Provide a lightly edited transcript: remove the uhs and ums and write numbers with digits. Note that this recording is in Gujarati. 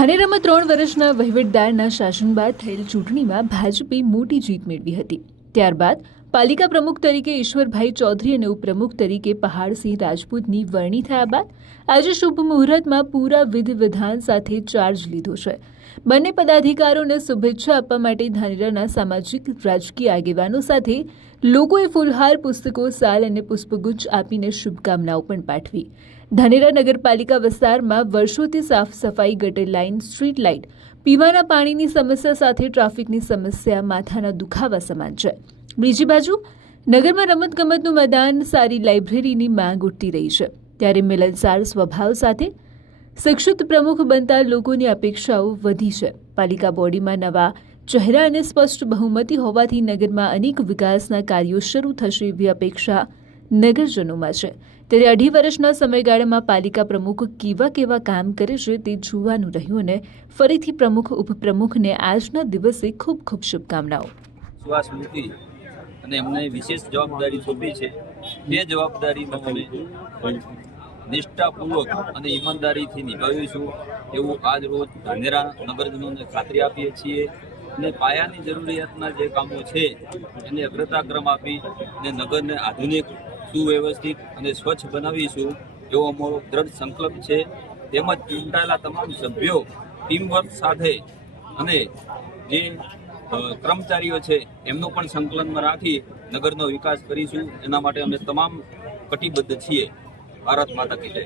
ધાનેરામાં 3 વર્ષના વહીવટદારના શાસન બાદ થયેલ ચૂંટણીમાં ભાજપે મોટી જીત મેળવી હતી। ત્યારબાદ પાલિકા પ્રમુખ તરીકે ઈશ્વરભાઈ ચૌધરી અને ઉપપ્રમુખ તરીકે પહાડસિંહ રાજપૂતની વરણી થયા બાદ આજે શુભ મુહૂર્તમાં પૂરા વિધિ વિધાન સાથે ચાર્જ લીધો છે। બંને પદાધિકારીઓને શુભેચ્છા આપવા માટે ધાનેરાના સામાજિક રાજકીય આગેવાનો સાથે લોકોએ ફૂલહાર, પુસ્તકો, સાલ અને પુષ્પગુચ્છ આપીને શુભકામનાઓ પણ પાઠવી। ધાનેરા નગરપાલિકા વિસ્તારમાં વર્ષોથી સાફ સફાઈ, ગટર લાઇન, સ્ટ્રીટ લાઇટ, પીવાના પાણીની સમસ્યા સાથે ટ્રાફિકની સમસ્યા માથાના દુખાવા સમાન છે। બીજી બાજુ નગરમાં રમતગમતનું મેદાન, સારી લાઇબ્રેરીની માંગ ઉઠતી રહી છે, ત્યારે મિલનસાર સ્વભાવ સાથે શિક્ષિત પ્રમુખ બનતા લોકોની અપેક્ષાઓ વધી છે। પાલિકા બોડીમાં નવા ચહેરા અને સ્પષ્ટ બહુમતી હોવાથી નગરમાં અનેક વિકાસના કાર્યો શરૂ થશે એવી અપેક્ષા નગરજનોમાં છે। ત્યારે 2.5 વર્ષના સમયગાળામાં પાલિકા પ્રમુખ કેવા કામ કરે છે તે જોવાનું રહ્યું અને ફરીથી પ્રમુખ, ઉપપ્રમુખને આજના દિવસે ખૂબ ખૂબ શુભકામનાઓ। વિશ્વાસ મૂકી અને એમને વિશેષ જવાબદારી સોંપી છે। તે જવાબદારીમાં અમે નિષ્ઠાપૂર્વક અને ઈમાનદારીથી નિભાવીશું એવું આજ રોજ ધાનેરા નગરજનોને ખાતરી આપીએ છીએ અને પાયાની જરૂરિયાતના જે કામો છે એને અગ્રતાક્રમ આપી અને નગરને આધુનિક, સુવ્યવસ્થિત અને સ્વચ્છ બનાવીશું એવો અમારો દ્રઢ સંકલ્પ છે। તેમજ ચૂંટાયેલા તમામ સભ્યો ટીમવર્ક સાથે અને જે કર્મચારીઓ છે એમનું પણ સંકલનમાં રાખી નગરનો વિકાસ કરીશું। એના માટે અમે તમામ કટિબદ્ધ છીએ। ભારત માતા કી જય।